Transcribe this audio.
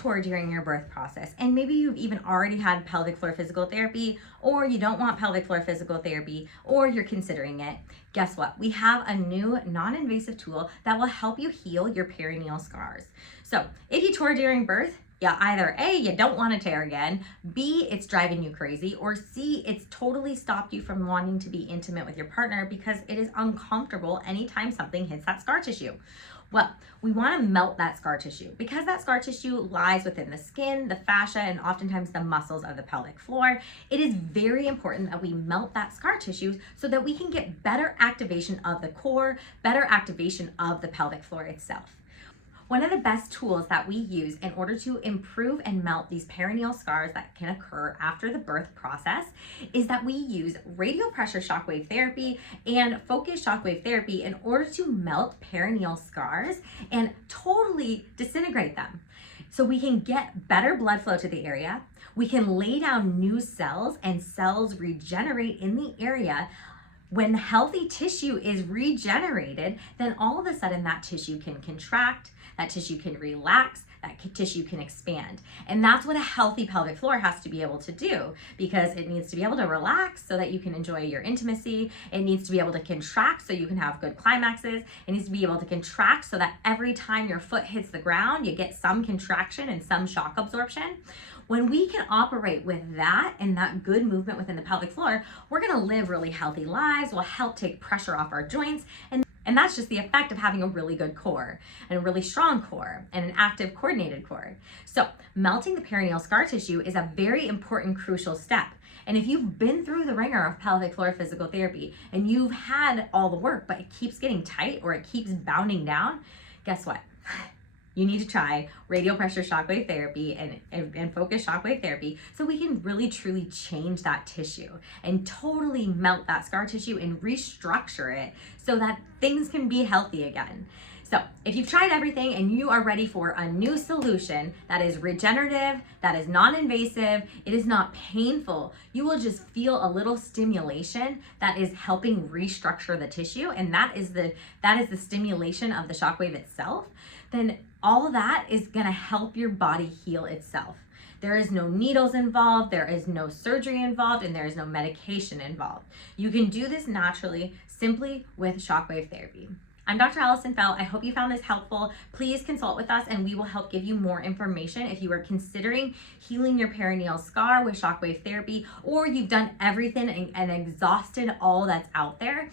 tore during your birth process, and maybe you've even already had pelvic floor physical therapy, or you don't want pelvic floor physical therapy, or you're considering it, guess what? We have a new non-invasive tool that will help you heal your perineal scars. So if you tore during birth, yeah, either A, you don't want to tear again, B, it's driving you crazy, or C, it's totally stopped you from wanting to be intimate with your partner because it is uncomfortable anytime something hits that scar tissue. Well, we want to melt that scar tissue because that scar tissue lies within the skin, the fascia, and oftentimes the muscles of the pelvic floor. It is very important that we melt that scar tissue so that we can get better activation of the core, better activation of the pelvic floor itself. One of the best tools that we use in order to improve and melt these perineal scars that can occur after the birth process is that we use radial pressure shockwave therapy and focused shockwave therapy in order to melt perineal scars and totally disintegrate them. So we can get better blood flow to the area, we can lay down new cells and cells regenerate in the area. When healthy tissue is regenerated, then all of a sudden that tissue can contract, that tissue can relax, that tissue can expand. And that's what a healthy pelvic floor has to be able to do, because it needs to be able to relax so that you can enjoy your intimacy. It needs to be able to contract so you can have good climaxes. It needs to be able to contract so that every time your foot hits the ground, you get some contraction and some shock absorption. When we can operate with that and that good movement within the pelvic floor, we're gonna live really healthy lives. We'll help take pressure off our joints. And that's just the effect of having a really good core and a really strong core and an active coordinated core. So melting the perineal scar tissue is a very important, crucial step. And if you've been through the ringer of pelvic floor physical therapy and you've had all the work, but it keeps getting tight or it keeps bounding down, guess what? You need to try radial pressure shockwave therapy and focused shockwave therapy so we can really truly change that tissue and totally melt that scar tissue and restructure it so that things can be healthy again. So if you've tried everything and you are ready for a new solution that is regenerative, that is non-invasive, it is not painful, you will just feel a little stimulation that is helping restructure the tissue, and that is the stimulation of the shockwave itself, then all of that is gonna help your body heal itself. There is no needles involved, there is no surgery involved, and there is no medication involved. You can do this naturally, simply with shockwave therapy. I'm Dr. Allison Felt. I hope you found this helpful. Please consult with us and we will help give you more information if you are considering healing your perineal scar with shockwave therapy, or you've done everything and exhausted all that's out there.